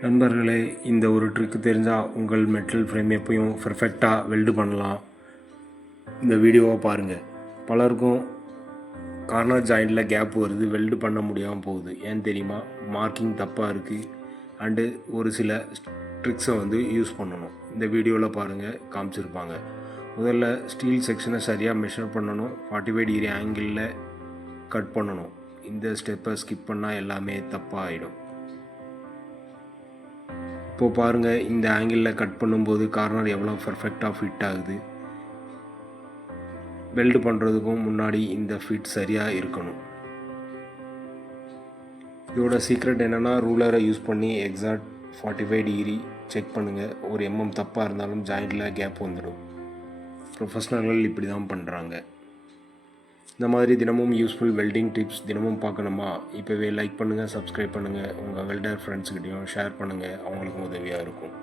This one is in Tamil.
நண்பர்களே, இந்த ஒரு ட்ரிக்கு தெரிஞ்சால் உங்கள் மெட்டல் ஃப்ரேம் எப்பயும் பெர்ஃபெக்டாக வெல்டு பண்ணலாம். இந்த வீடியோவை பாருங்கள். பலருக்கும் கார்னர் ஜாயிண்டில் கேப் வருது, வெல்டு பண்ண முடியாமல் போகுது. ஏன்னு தெரியுமா? மார்க்கிங் தப்பாக இருக்குது. அண்டு ஒரு சில ட்ரிக்ஸை யூஸ் பண்ணணும். இந்த வீடியோவில் பாருங்கள், காமிச்சிருப்பாங்க. முதல்ல ஸ்டீல் செக்ஷனை சரியாக மெஷர் பண்ணணும். 45 டிகிரி ஆங்கிளில் கட் பண்ணணும். இந்த ஸ்டெப்பை ஸ்கிப் பண்ணால் எல்லாமே தப்பாக ஆகிடும். இப்போது பாருங்கள், இந்த ஆங்கிளில் கட் பண்ணும்போது கார்னர் எவ்வளோ பர்ஃபெக்டாக ஃபிட் ஆகுது. வெல்டு பண்ணுறதுக்கும் முன்னாடி இந்த ஃபிட் சரியாக இருக்கணும். இதோட சீக்ரெட் என்னென்னா, ரூலரை யூஸ் பண்ணி எக்ஸாக்ட் 45 டிகிரி செக் பண்ணுங்கள். ஒரு தப்பாக இருந்தாலும் ஜாயிண்டில் கேப் வந்துடும். ப்ரொஃபஷ்னல்கள் இப்படி தான் பண்ணுறாங்க. இந்த மாதிரி தினமும் யூஸ்ஃபுல் வெல்டிங் டிப்ஸ் தினமும் பார்க்கணுமா? இப்போவே லைக் பண்ணுங்கள், சப்ஸ்கிரைப் பண்ணுங்கள். உங்கள் வெல்டர் ஃப்ரெண்ட்ஸ்கிட்டையும் ஷேர் பண்ணுங்கள். அவங்களுக்கும் உதவியாக இருக்கும்.